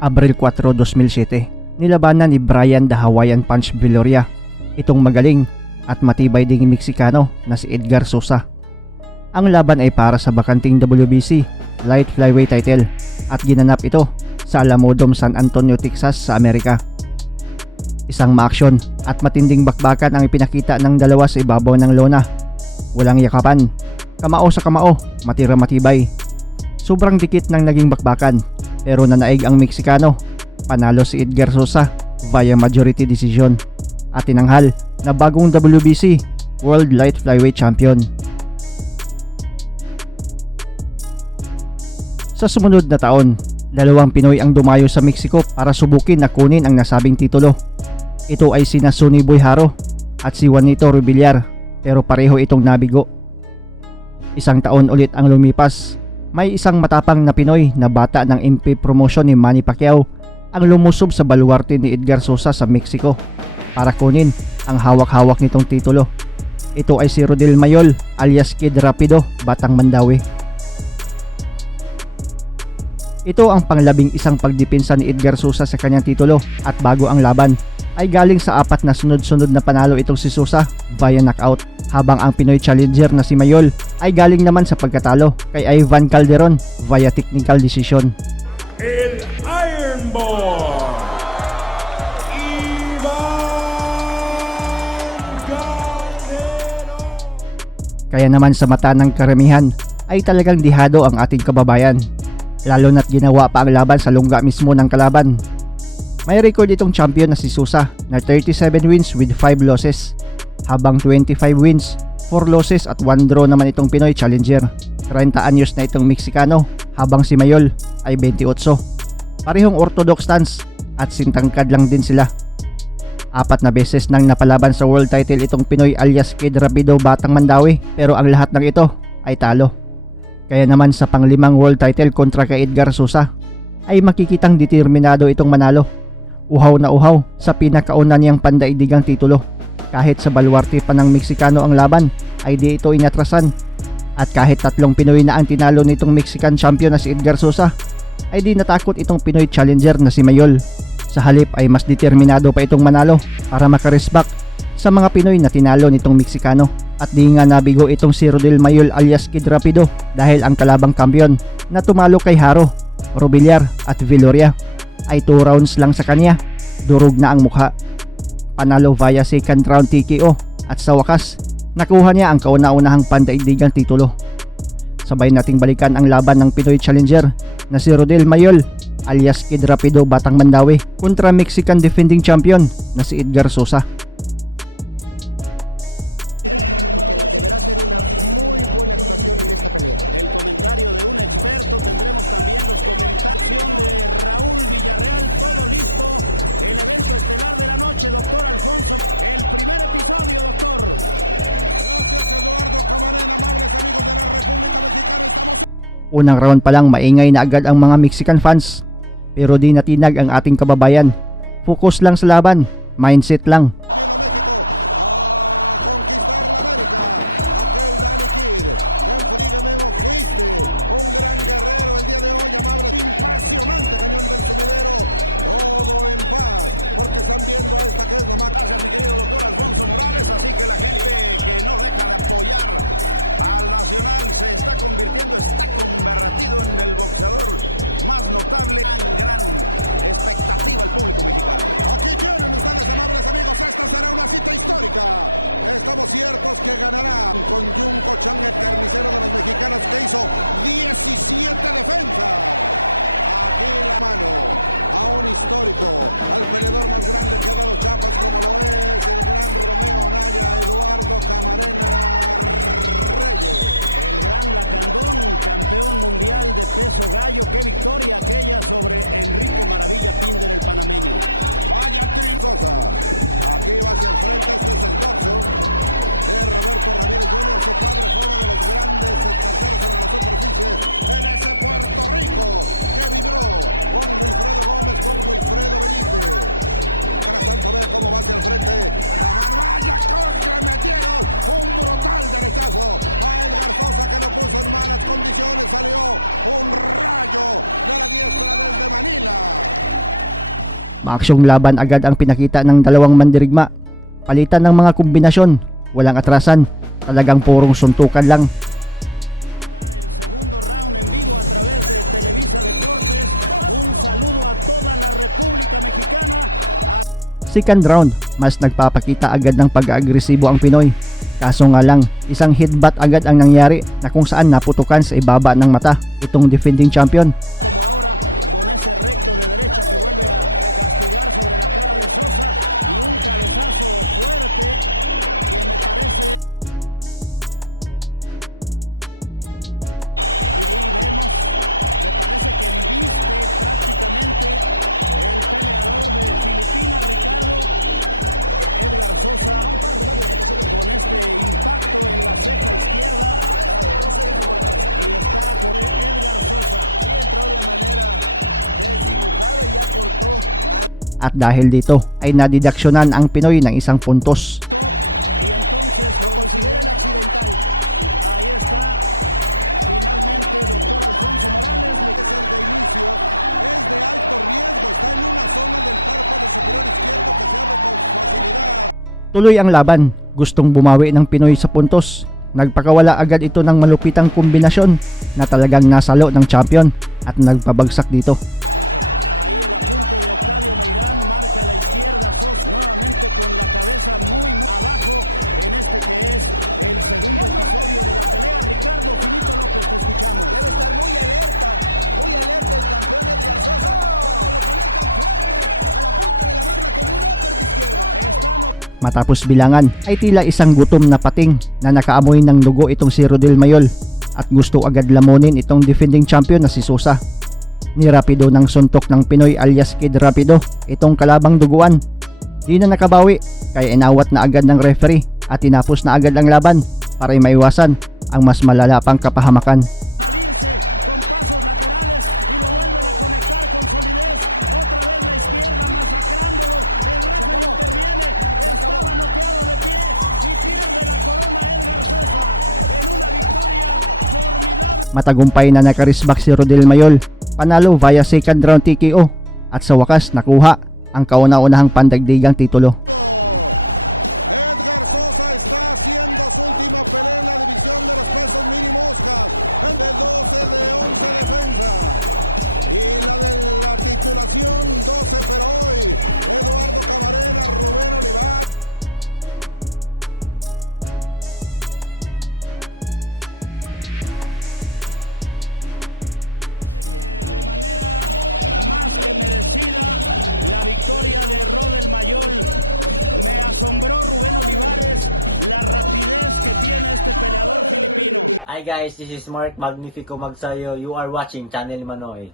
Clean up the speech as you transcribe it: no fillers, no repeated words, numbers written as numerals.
Abril 4, 2007, nilabanan ni Brian the Hawaiian Punch Viloria itong magaling at matibay ding Meksikano na si Edgar Sosa. Ang laban ay para sa bakanting WBC Light Flyweight title at ginanap ito sa Alamodome, San Antonio, Texas sa Amerika. Isang maaksyon at matinding bakbakan ang ipinakita ng dalawa sa ibabaw ng lona. Walang yakapan, kamao sa kamao, matira matibay. Sobrang dikit ng naging bakbakan pero nanaig ang Meksikano. Panalo si Edgar Sosa via majority decision at tinanghal na bagong WBC World Light Flyweight Champion. Sa sumunod na taon, dalawang Pinoy ang dumayo sa Mexico para subukin na kunin ang nasabing titulo. Ito ay sina Sonny Boy Haro at si Juanito Rubillar, pero pareho itong nabigo. Isang taon ulit ang lumipas. May isang matapang na Pinoy na bata ng MP promotion ni Manny Pacquiao ang lumusob sa baluarte ni Edgar Sosa sa Mexico para kunin ang hawak-hawak nitong titulo. Ito ay si Rodel Mayol alias Kid Rapido, Batang Mandawi. Ito ang panglabing isang pagdepensa ni Edgar Sosa sa kanyang titulo at bago ang laban ay galing sa 4 na sunod-sunod na panalo itong si Sosa via knockout, habang ang Pinoy challenger na si Mayol ay galing naman sa pagkatalo kay Ivan Calderon via technical decision. El Iron Boy, Ivan Calderon. Kaya naman sa mata ng karamihan ay talagang dihado ang ating kababayan, lalo na't ginawa pa ang laban sa lungga mismo ng kalaban. May record itong champion na si Sosa na 37 wins with 5 losses, habang 25 wins, 4 losses at 1 draw naman itong Pinoy challenger. 30 anyos na itong Meksikano, habang si Mayol ay 28. Parehong orthodox stance at sintangkad lang din sila. 4 na beses nang napalaban sa world title itong Pinoy alias Kid Rapido, Batang Mandawi, pero ang lahat ng ito ay talo. Kaya naman sa pang-5 world title kontra kay Edgar Sosa ay makikitang determinado itong manalo. Uhaw na uhaw sa pinakauna niyang pandaigdigang titulo. Kahit sa baluarte pa ng Meksikano ang laban ay di ito inatrasan. At kahit 3 Pinoy na ang tinalo nitong Mexican champion na si Edgar Sosa ay di natakot itong Pinoy challenger na si Mayol. Sa halip ay mas determinado pa itong manalo para makaresback sa mga Pinoy na tinalo nitong Meksikano. At di nga nabigo itong si Rodel Mayol alias Kid Rapido dahil ang kalabang kampiyon na tumalo kay Haro, Rubillar at Viloria ay 2 rounds lang sa kanya, durog na ang mukha. Panalo via second round TKO at sa wakas, nakuha niya ang kauna-unahang pandaigdigang titulo. Sabay nating balikan ang laban ng Pinoy challenger na si Rodel Mayol alias Kid Rapido, Batang Mandawi kontra Mexican defending champion na si Edgar Sosa. Unang round pa lang maingay na agad ang mga Mexican fans, pero di natinag ang ating kababayan. Focus lang sa laban, mindset lang. Maaksyong laban agad ang pinakita ng dalawang mandirigma. Palitan ng mga kombinasyon, walang atrasan, talagang purong suntukan lang. Second round, mas nagpapakita agad ng pag-agresibo ang Pinoy. Kaso nga lang, isang headbutt agad ang nangyari na kung saan naputukan sa ibaba ng mata itong defending champion. At dahil dito ay nadidaksyonan ang Pinoy ng isang puntos. Tuloy ang laban, gustong bumawi ng Pinoy sa puntos. Nagpakawala agad ito ng malupitang kombinasyon na talagang nasalo ng champion at nagpabagsak dito. Matapos bilangan ay tila isang gutom na pating na nakaamoy ng dugo itong si Rodel Mayol at gusto agad lamunin itong defending champion na si Sosa. Nirapido ng suntok ng Pinoy alias Kid Rapido itong kalabang duguan. Di na nakabawi kaya inawat na agad ng referee at tinapos na agad ang laban para maiwasan ang mas malala pang kapahamakan. Matagumpay na nakarisbak si Rodel Mayol, panalo via second round TKO at sa wakas nakuha ang kauna-unahang pandagdigang titulo. Hi guys, this is Mark Magnifico Magsayo. You are watching Channel Manoy.